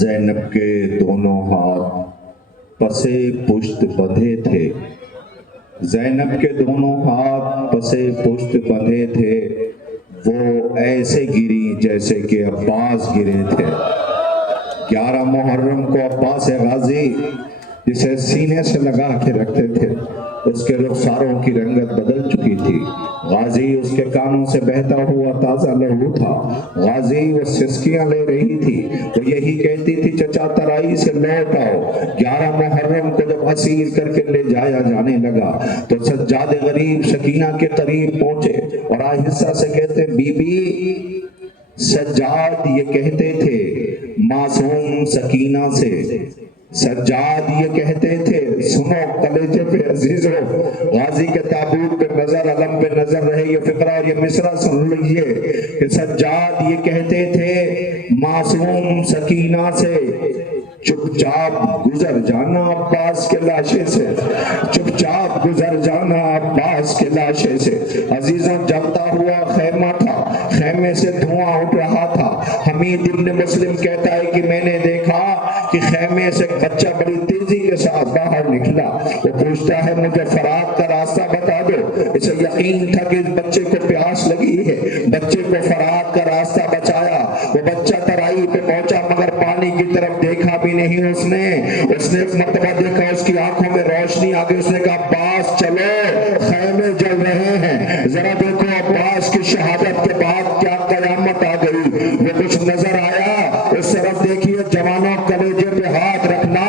زینب کے دونوں ہاتھ پسے پشت بندھے تھے، زینب کے دونوں ہاتھ پسے پشت بندھے تھے، وہ ایسے گری جیسے کہ عباس گرے تھے۔ 11 محرم کو عباس غازی جسے سینے سے لگا کے رکھتے تھے، اس کے رخساروں کی رنگت بدل چکی تھی۔ غازی اس کے کانوں سے بہتا ہوا تازہ لہو تھا، غازی وہ سسکیاں لے رہی تھی، وہ یہی کہتی تھی چچا ترائی سے لوٹ آؤ۔ 11 محرم کو جب اسیر کر کے لے جایا جانے لگا تو سجاد غریب سکینہ کے قریب پہنچے اور آہستہ سے کہتے بی بی سجاد یہ کہتے تھے معصوم سکینہ سے، سجاد یہ کہتے تھے سنو کلیجے پہ عزیزو، غازی کے تابوت پہ نظر، علم پہ نظر رہے۔ یہ فقرہ اور یہ مصرع سن لیجئے کہ سجاد یہ کہتے تھے معصوم سکینہ سے، چپ چاپ گزر جانا عباس کے لاشے سے، چپ چاپ گزر جانا عباس کے لاشے سے۔ عزیزوں جلتا ہوا خیمہ تھا، خیمے سے دھواں اٹھ رہا تھا۔ حمید ابن مسلم کہتا ہے کہ میں نے دیکھا کہ خیمے سے بچہ بڑی تیزی کے ساتھ باہر نکلا، وہ پوچھتا ہے مجھے فرات کا راستہ بتا دو۔ اسے یقین تھا کہ اس بچے کو پیاس لگی ہے، بچے کو فرات کا راستہ بچایا۔ وہ بچہ ترائی پہ پہنچا مگر پانی کی طرف دیکھا بھی نہیں اس نے ایک مرتبہ دیکھا اس کی آنکھوں میں روشنی آ گئی، اس نے کہا عباس چلو خیمے جل رہے ہیں، ذرا دیکھو عباس کی شہادت کے بعد کیا قیامت آ گئی۔ وہ کچھ نظر آیا، اس طرف دیکھیے جوانوں کلیجے پہ ہاتھ رکھنا،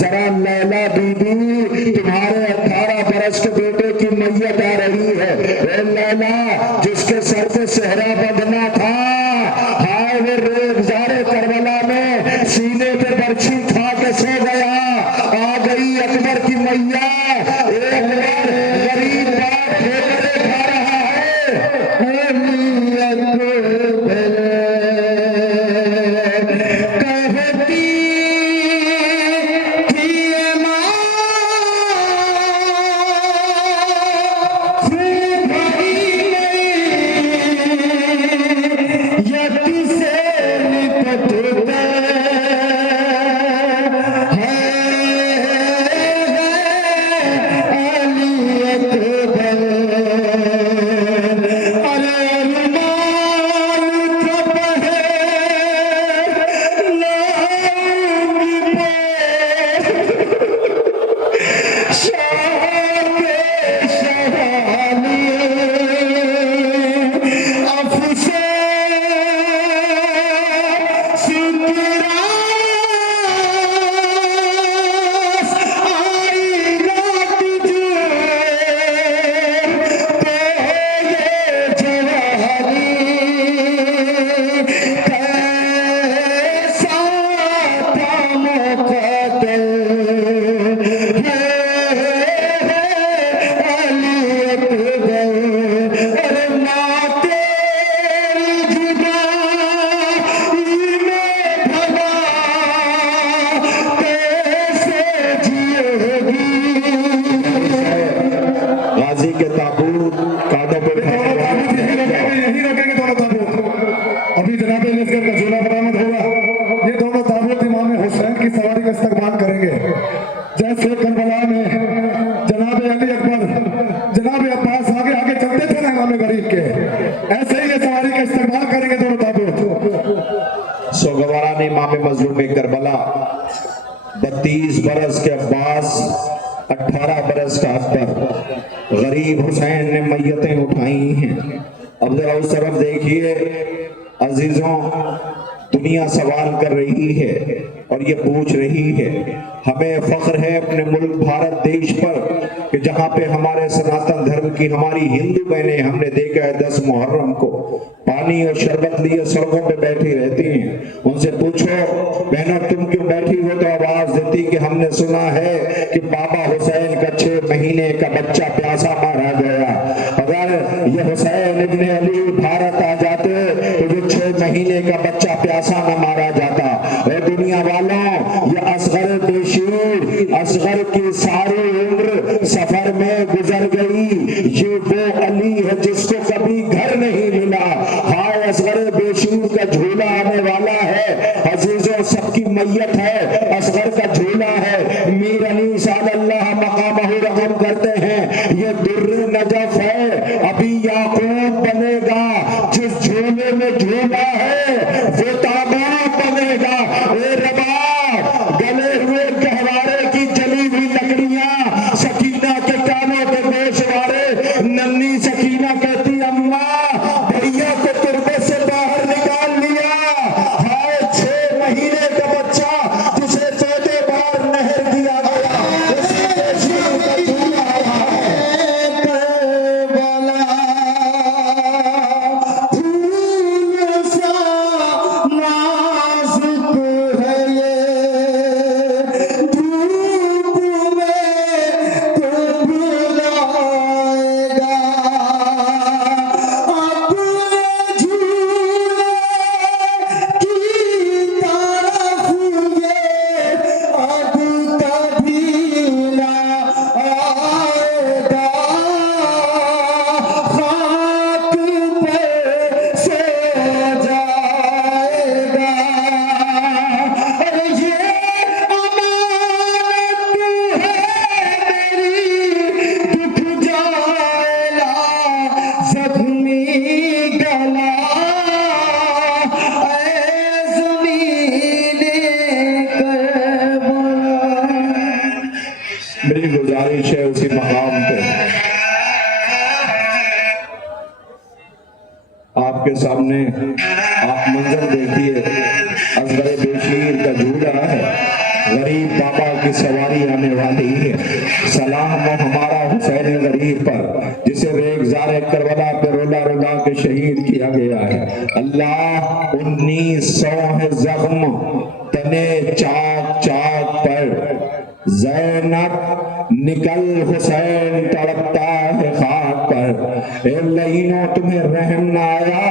ذرا لیلا بی بی تمہارے 18 برس کے بیٹے کی میت آ رہی ہے، اے لیلا جس کے سر پہ صحرا بندھنا تھا، ہائے وہ ریگزار کربلا میں سینے پہ برچھی کھا کے سو گیا، آ گئی اکبر کی میاں، ایک بار غریب باپ ٹھوکریں کھا رہا ہے، سوگواران امام مظلوم کربلا 32 برس کے عباس، 18 برس کا اکبر، غریب حسین نے میتیں اٹھائی ہیں۔ اب ذرا اس طرف دیکھیے عزیزوں، دنیا سوال کر رہی ہے اور یہ پوچھ رہی ہے، ہمیں فخر ہے اپنے ملک بھارت دیش پر کہ جہاں پہ ہمارے سناتن دھرم کی ہماری ہندو بہنیں ہم نے دیکھا ہے 10 محرم کو پانی اور شربت لیے سڑکوں پہ بیٹھی رہتی ہیں۔ ان سے پوچھو بہنوں تم کیوں بیٹھی ہو، تو آواز دیتی کہ ہم نے سنا ہے کہ بابا حسین کا 6 مہینے کا بچہ پیاسا مارا گیا، اگر یہ حسین ابن علی بھارت آ جاتے تو جو 6 مہینے کا بچہ پیاسا نہ مارا جاتا۔ اے دنیا والوں، یہ اصغر بے شعور، اصغر کی ساری عمر سفر میں گزر گئی، یہ وہ علی ہے جس کو کبھی گھر نہیں ملا۔ ہائے اصغر بے شعور کا جھولا آنے والا ہے، عزیزوں سب کی میت ہے، اصغر کا جھولا ہے، میر علی صلی اللہ مقامہ رقم کرتے ہیں یہ در نجف ہے، ابھی یاقوت بنے گا، جس جھولے میں جھولا ہے وہ تابوت بنے گا۔ اے رباب، گلے ہوئے گہوارے کی جلی ہوئی لکڑیاں، سکینہ کے کانوں کے گوشوارے، ننھی سکینہ کہتی اماں بھیا کو تربے سے باہر نکال لیا، ہائے 6 مہینے کا بچہ جسے 14 بار نہر دیا گیا، اسی کے شیر کا جھولا میری گزارش ہے اسی مقام پہ آپ کے سامنے آپ منظر دیکھیے، اصغر بشیر کا جھولا ہے، غریب بابا کی سواری آنے والی ہے، سلام ہو ہمارا حسین غریب پر جسے ریگزار کربلا پہ رولا رولا کے شہید کیا گیا ہے۔ اللہ 1900 زخم تنے چاک چاک پر، زینب نکل حسین تڑپتا ہے خاک پر، اے لعینوں تمہیں رحم نہ آیا؟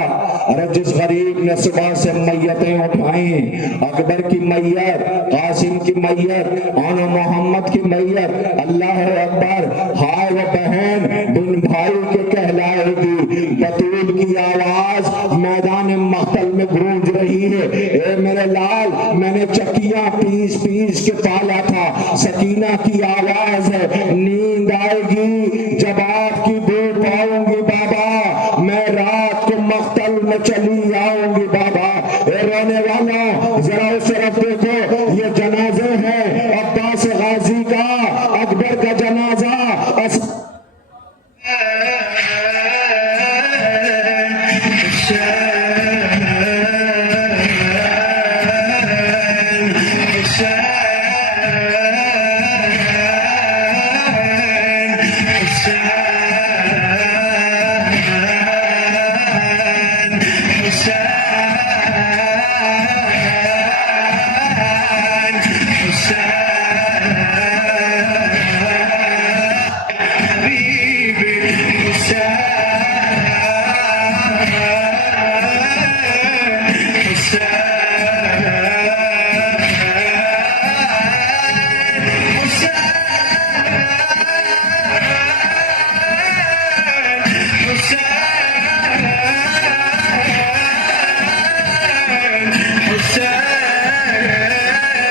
ارے جس غریب نے صبح سے میتیں اٹھائیں، اکبر کی میت، قاسم کی میت، آن محمد کی میت، اللہ اکبر، ہائے وہ بہن بن بھائی کے کہلائے گی، بطول کی آواز میدان مقتل میں گونج رہی ہے، اے میرے لال میں نے چکیاں پیس پیس کے پالا تھا، سکینہ کی آواز ہے، نیند آئے گی جب آپ کی بو پاؤں گی بابا، میں رات کو مقتل میں چلی آؤں گی بابا، اے رونے